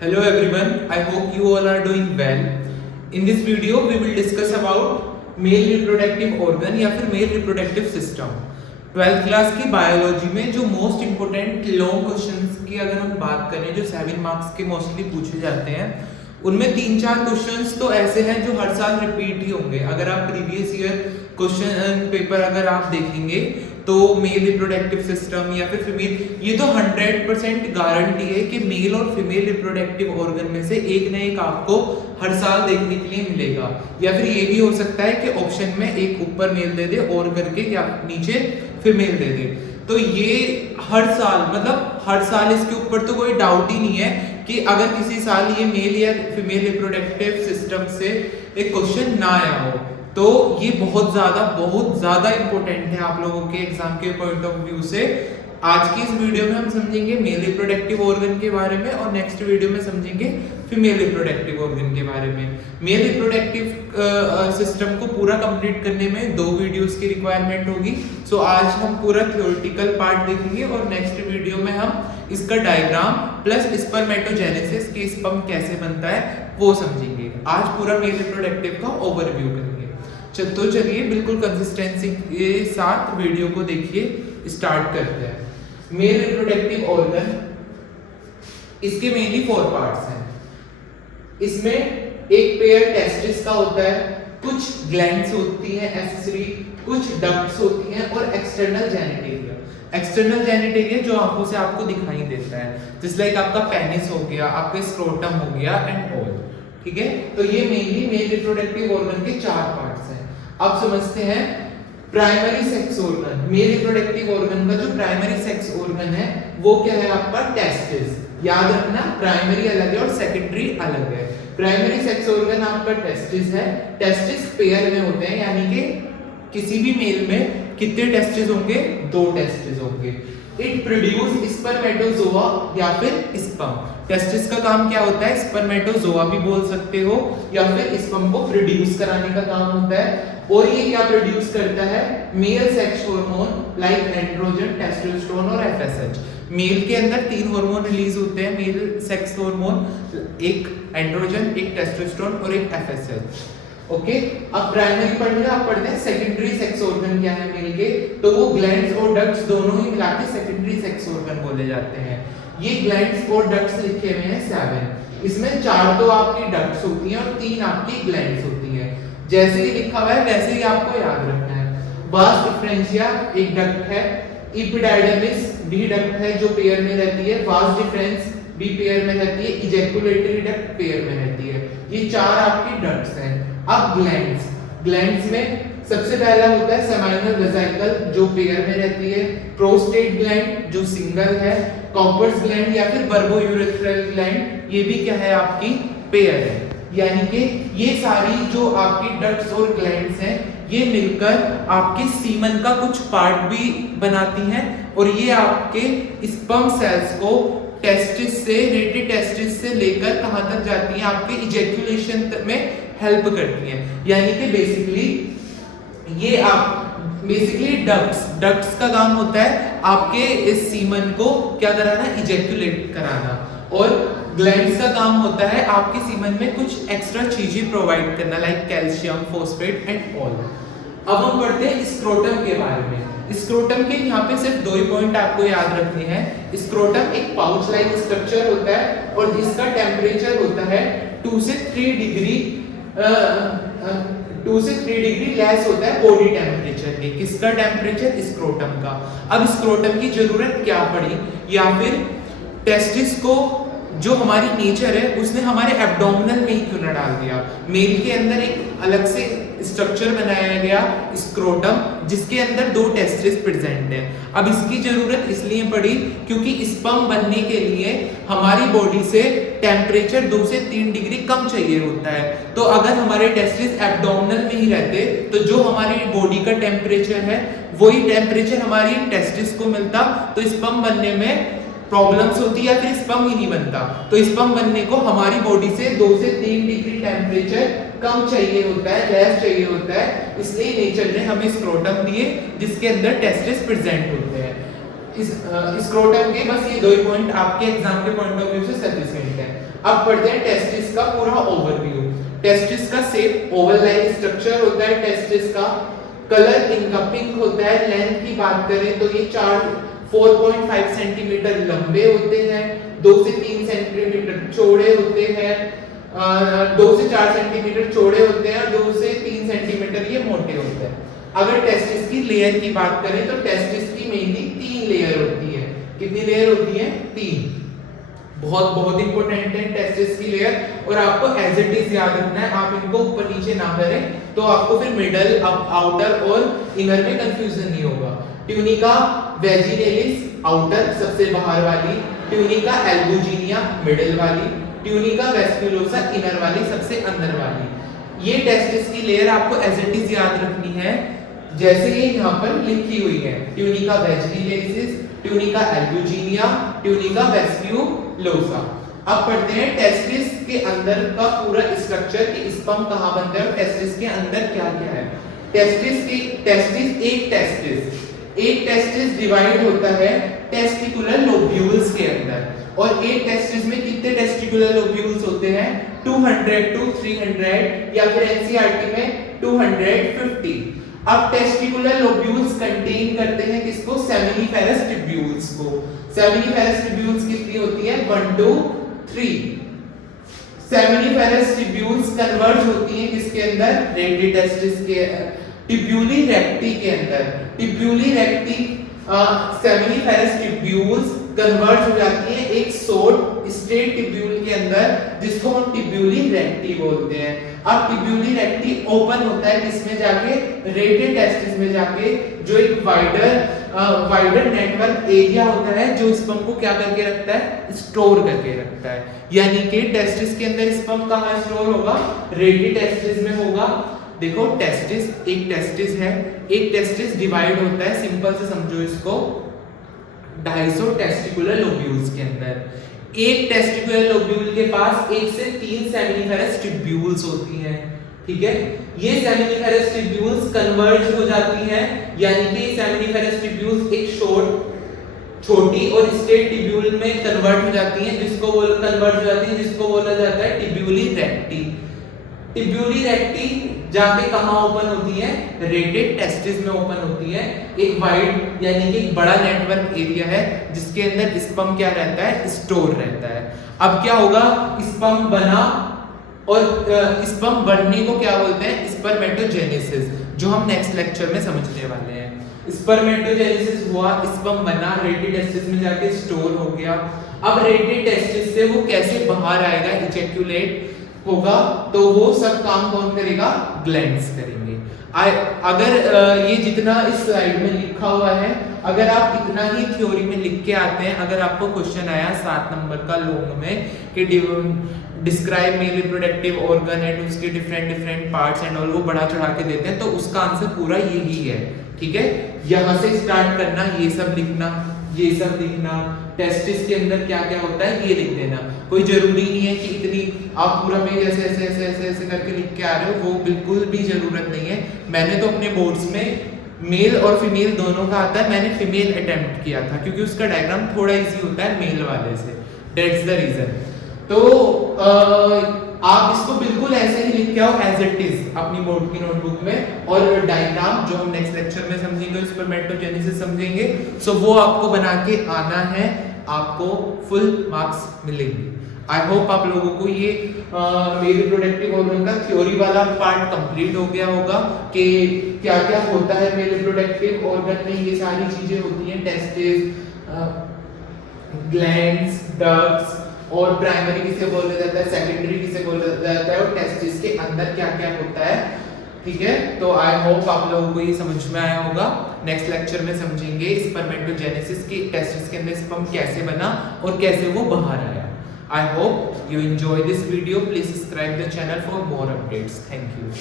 Hello everyone, I hope you all are doing well. In this video we will discuss about male reproductive organ या फिर male reproductive system. 12th class की biology में जो most important long questions की अगर हम बात करें जो 7 मार्क्स के मोस्टली पूछे जाते हैं उनमें 3-4 क्वेश्चंस तो ऐसे हैं जो हर साल रिपीट ही होंगे। अगर आप प्रीवियस ईयर क्वेश्चन पेपर अगर आप देखेंगे तो मेल रिप्रोडक्टिव सिस्टम या फिर फीमेल, ये तो 100% गारंटी है कि मेल और फीमेल रिप्रोडक्टिव ऑर्गन में से एक ना एक आपको हर साल देखने के लिए मिलेगा। या फिर ये भी हो सकता है कि ऑप्शन में एक ऊपर मेल दे दे और करके या नीचे फीमेल दे दे। तो ये हर साल मतलब हर साल इसके ऊपर तो कोई डाउट ही नहीं है कि अगर किसी साल ये मेल या फीमेल रिप्रोडक्टिव सिस्टम से एक क्वेश्चन ना आया हो तो ये बहुत ज्यादा इंपॉर्टेंट है आप लोगों के एग्जाम के पॉइंट ऑफ व्यू से। आज की इस वीडियो में हम समझेंगे मेल रिप्रोडक्टिव ऑर्गन के बारे में और नेक्स्ट वीडियो में समझेंगे फीमेल रिप्रोडक्टिव ऑर्गन के बारे में। मेल रिप्रोडक्टिव सिस्टम को पूरा कंप्लीट करने में 2 वीडियोस की रिक्वायरमेंट होगी। सो आज हम पूरा थ्योरेटिकल पार्ट देखेंगे और नेक्स्ट वीडियो में हम इसका डायग्राम प्लस स्पर्मेटोजेनेसिस कि स्पर्म कैसे बनता है वो समझेंगे। आज पूरा मेल रिप्रोडक्टिव का ओवरव्यू करेंगे। तो चलिए बिल्कुल कंसिस्टेंसी के साथ वीडियो को देखिए, स्टार्ट करते हैं। मेल रिप्रोडक्टिव ऑर्गन, इसके मेनली 4 पार्ट्स हैं। इसमें एक पेयर टेस्टिस का होता है, कुछ ग्लैंड्स होती हैं एक्सेसरी, कुछ डक्ट्स होती हैं और एक्सटर्नल जेनिटेलिया। एक्सटर्नल जेनिटेलिया जो आंखों से आपको दिखाई देता है, जिस लाइक आपका पेनिस हो गया, आपका स्क्रोटम हो गया एंड ऑल। ठीक है, तो ये मेनली मेल रिप्रोडक्टिव ऑर्गन के 4 पार्ट्स हैं। अब समझते हैं primary sex organ. Male reproductive organ का जो प्राइमरी सेक्स ऑर्गन है वो क्या है आपका टेस्टिस। याद रखना प्राइमरी अलग है और सेकेंडरी अलग है। प्राइमरी सेक्स ऑर्गन आपका टेस्टिस है। टेस्टिस पेयर में होते हैं, यानी कि किसी भी मेल में कितने टेस्टिस होंगे? 2 टेस्टिस होंगे। इट प्रोड्यूस स्पर्मेटोजोआ या फिर स्पर्म। टेस्टिस का काम क्या होता है? स्पर्मेटोजोआ भी बोल सकते हो या फिर स्पर्म को प्रोड्यूस कराने का काम होता है। और ये क्या प्रोड्यूस करता है? Male sex hormone like androgen, testosterone और एफएसएच। मेल के अंदर 3 हार्मोन रिलीज होते हैं मेल सेक्स हार्मोन, एक एंड्रोजन, एक टेस्टोस्टेरोन और एक एफएसएच। ओके, अब प्राइमरी पढ़ लिया, अब पढ़ते हैं सेकेंडरी सेक्स ऑर्गन क्या है मेल के। तो वो ग्लैंड्स और डक्ट्स दोनों ही मिला के सेकेंडरी सेक्स ऑर्गन बोले जाते हैं। ये ग्लैंड्स और डक्ट्स लिखे हुए हैं 7। इसमें 4 तो आपकी डक्ट्स होती हैं और 3 आपकी ग्लैंड्स होती हैं। जैसे ही लिखा हुआ है वैसे ही आपको याद रखना है। वास डिफरेंशिया एक डक्ट है, इपिडाइडमिस बी डक्ट है जो पेयर में रहती है, वास डिफरेंस बी पेयर में रहती है, इजैकुलेटरी डक्ट पेयर में रहती है। ये 4 आपकी डक्ट्स हैं। अब ग्लैंड्स, ग्लैंड्स में सबसे पहला होता है सेमाइनल वेसिकल जो पेयर में रहती है, प्रोस्टेट ग्लैंड जो सिंगल है, कॉपर्स ग्लैंड या फिर बर्बोयूरेथ्रल ग्लैंड ये भी क्या है आपकी पेयर है। यानी कि ये सारी जो आपकी डक्ट्स और ग्लैंड्स हैं ये मिलकर आपके सीमन का कुछ पार्ट भी बनाती हैं और ये आपके स्पर्म सेल्स को टेस्टिस से, रेडी टेस्टिस से लेकर कहां तक जाती हैं? आपके इजैकुलेशन में हेल्प करती हैं। यानी कि बेसिकली ये आप डक्ट्स का काम होता है आपके इस सीमन को क्या कराना? इजैकुलेट कराना। और ग्लैंड्स का काम होता है आपके सीमन में कुछ एक्स्ट्रा चीजें प्रोवाइड करना like calcium, phosphate and all. अब हम पढ़ते हैं स्क्रोटम के बारे में। स्क्रोटम के यहाँ पे सिर्फ 2 ही पॉइंट आपको याद रखने हैं। स्क्रोटम एक पाउच लाइक स्ट्रक्चर होता है और इसका टेम्परेचर होता है 2 से 3 डिग्री लेस होता है बॉडी टेम्परेचर के। किसका टेम्परेचर? स्क्रोटम का। अब स्क्रोटम की जरूरत क्या पड़ी? या फिर टेस्टिस को जो हमारी नेचर है उसने हमारे एब्डोमिनल में ही क्यों ना डाल दिया? मेल के अंदर एक अलग से स्ट्रक्चर बनाया गया स्क्रोटम जिसके अंदर 2 टेस्टिस प्रेजेंट है। अब इसकी जरूरत इसलिए पड़ी क्योंकि स्पर्म बनने के लिए हमारी बॉडी से टेम्परेचर 2 से 3 डिग्री कम चाहिए होता है। तो अगर हमारे टेस्टिस एब्डोमिनल में ही रहते तो जो हमारी बॉडी का टेम्परेचर है वही टेम्परेचर हमारी टेस्टिस को मिलता तो स्पर्म बनने में प्रॉब्लम्स होती है या फिर स्पर्म ही नहीं बनता। तो स्पर्म बनने को हमारी बॉडी से 2 से 3 डिग्री टेम्परेचर कम चाहिए होता है, लेस चाहिए होता है। इसलिए नेचर ने हमें स्क्रोटम दिए जिसके अंदर टेस्टिस प्रेजेंट होते हैं। इस स्क्रोटम के बस ये 2 ही पॉइंट आपके एग्जाम के पॉइंट ऑफ व्यू से सफिशिएंट है। अब पढ़ते हैं टेस्टिस का पूरा ओवरव्यू। टेस्टिस का शेप ओवल लाइक स्ट्रक्चर होता है टेस्टिस का। कलर इनका पिंक होता है। लेंथ की बात करें तो ये 4.5 सेंटीमीटर लंबे होते हैं, 2 से 3 सेंटीमीटर चौड़े होते हैं, 2 से 4 सेंटीमीटर चौड़े होते हैं और 2 से 3 सेंटीमीटर ये मोटे होते हैं। अगर टेस्टिस की लेयर की बात करें तो टेस्टिस की मेनली 3 लेयर होती है। कितनी लेयर होती है? 3। बहुत बहुत इंपॉर्टेंट है टेस्टिस की लेयर, और आपको एज इट इज याद रखना है। आप इनको ऊपर नीचे ना करें तो आपको फिर मिडल, आउटर और इनर में कंफ्यूजन नहीं होगा। ट्यूनिका वेजिनेलिस आउटर सबसे बाहर वाली, ट्यूनिका एल्बुजिनिया मिडल वाली, ट्यूनिका वेस्कुलोसा इनर वाली सबसे अंदर वाली। ये टेस्टिस की लेयर आपको एज इट इज याद रखनी है जैसे ये यहाँ पर लिखी हुई है। Tunica vaginalis, tunica albuginea, tunica vasculosa. अब पढ़ते हैं टेस्टिस के अंदर का पूरा स्ट्रक्चर कि स्पर्म कहाँ बनता है और टेस्टिस के अंदर क्या क्या है। एक टेस्टिस डिवाइड होता है टेस्टिकुलर लोब्यूल्स के अंदर, और एक टेस्टिस में कितने टेस्टिकुलर लोब्यूल्स होते हैं? 200 to 300 या फिर एनसीईआरटी में 250। अब टेस्टिकुलर लोब्यूल्स कंटेन करते हैं किसको? सेमिनिफेरस ट्यूब्यूल्स को। सेमिनिफेरस ट्यूब्यूल्स कितनी होती है? 1 to 3। सेमिनिफेरस ट्यूब्यूल्स कन्वर्ज होती हैं किसके अंदर? रेडी टेस्टिस के ट्यूब्यूली रेक्टी के अंदर। ट्यूब्यूली रेक्टी सेमिनिफेरस ट्यूब्यूल्स कन्वर्ज हो जाती है एक शॉर्ट स्ट्रेट ट्यूब्यूल के अंदर जिसको हम ट्यूब्यूली रेक्टी बोलते हैं। अब ट्यूब्यूली रेक्टी ओपन होता है किसमें जाके? रेडी टेस्टिस में जाके, जो एक वाइडर नेटवर्क एरिया होता है जो स्पर्म को क्या करके रखता है? स्टोर करके रखता है। यानी कि टेस्टिस के अंदर स्पर्म कहाँ स्टोर होगा? रेडी टेस्टिस में होगा। देखो टेस्टिस, एक टेस्टिस है, एक टेस्टिस डिवाइड होता है, सिंपल से समझो इसको, 250 टेस्टिकुलर लोब्यूल्स के अंदर। एक टेस्टिकुलर लोब्यूल के पास 1 से 3 सेमिनिफेरस ट्यूब्यूल्स होती हैं, ठीक है। ये सेमिनिफेरस ट्यूब्यूल्स कन्वर्ज हो जाती हैं, यानी कि सेमिनिफेरस ट्यूब्यूल्स एक छोटी और स्ट्रेट ट्यूब्यूल में कन्वर्ट हो जाती हैं, जिसको बोला जाता है ट्यूब्यूली रेक्टी। ट्यूब्यूली रेक्टी जाके कहां ओपन होती है? रेटेड टेस्टिस में ओपन होती है। एक वाइड यानी कि एक बड़ा नेटवर्क एरिया है जिसके अंदर स्पर्म क्या रहता है? स्टोर रहता है। अब क्या होगा? स्पर्म बना, और स्पर्म बनने को क्या बोलते हैं? स्पर्मेटोजेनेसिस, जो हम नेक्स्ट लेक्चर में समझने वाले हैं। स्पर्मेटोजेनेसिस हुआ, स्पर्म बना, रेडी टेस्टिस में जाके स्टोर हो गया। अब रेडी टेस्टिस से वो कैसे बाहर आएगा? इजैक्यूलेट होगा, तो वो सब काम कौन करेगा? ग्लैंड्स करेंगे। अगर ये जितना इस स्लाइड में लिखा हुआ है, अगर आप इतना ही थ्योरी में लिख के आते हैं, अगर आपको क्वेश्चन आया 7 नंबर का लॉन्ग में कि describe male reproductive organ and उसके डिफरेंट पार्ट्स एंड ऑल, वो बड़ा चढ़ा के देते हैं, तो उसका आंसर पूरा यही है, ठीक है। यहाँ से स्टार्ट करना, ये सब लिखना, ये सब लिखना, टेस्टिस के अंदर क्या क्या होता है ये लिख देना। कोई जरूरी नहीं है कि इतनी आप पूरा पेज ऐसे करके लिख के आ रहे हो, वो बिल्कुल भी जरूरत नहीं है। मैंने तो अपने बोर्ड्स में मेल और फीमेल दोनों का आता है, मैंने फीमेल अटेम्प्ट किया था क्योंकि उसका डायग्राम थोड़ा इजी होता है मेल वाले से, दैट्स द रीजन। तो आप इसको बिल्कुल ऐसे ही लिख के आओ एज इट इज अपनी बोर्ड की नोटबुक में, और डायग्राम जो हम नेक्स्ट लेक्चर में समझेंगे, स्पर्मेटोजेनेसिस समझेंगे, सो वो आपको बना के आना है, आपको फुल मार्क्स मिलेंगे। आई होप आप लोगों को ये मेल रिप्रोडक्टिव ऑर्गन का थ्योरी वाला पार्ट कंप्लीट हो गया होगा कि क्या क्या होता है मेल रिप्रोडक्टिव ऑर्गन में। ये सारी चीजें होती हैं, टेस्टिस, ग्लैंड्स, डक्ट्स, और प्राइमरी किसे बोला जाता है, सेकेंडरी किसे बोला जाता है, और टेस्टिस के अंदर क्या क्या होता है, ठीक है। तो आई होप आप लोगों को ये समझ में आया होगा। नेक्स्ट लेक्चर में समझेंगे स्पर्मेटोजेनेसिस की, टेस्टिस के अंदर स्पर्म कैसे बना और कैसे वो बाहर आया। I hope you enjoy this video. Please subscribe the channel for more updates. Thank you.